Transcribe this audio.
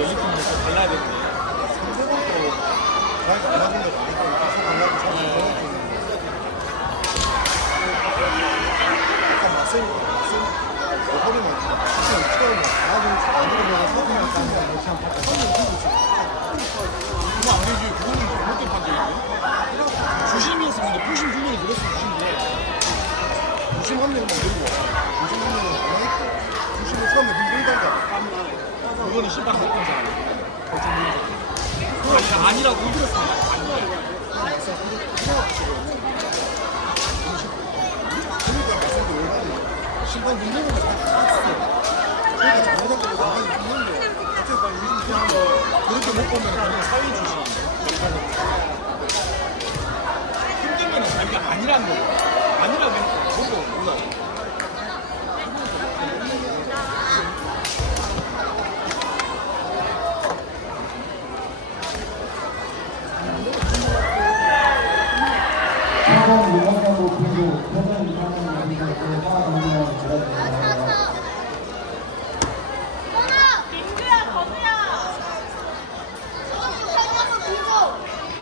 더 이렇게 좀 달라야 되는데. 자기가 안 아니고 계속 안 맞고 자꾸 그러고 약간 맞설 맞설 버리면 지금 처음에 나중에 사람들이 싸면 이렇게 한번 바꿔 선을 들고 있어 그거 안 되지. 그거는 잘못된 판정인데. 주심이었으면 이제 부심 분명히 들었으면 주심인데. 주심 한 명만 들고 주심 한 명은 안 했고 주심을 처음에 흔들다가 그거는 심판 못 본잖아. 그거 아니라 아니라고. 힘들면 자기가 아니라는 보고 몰라. 다음 용광로 그리고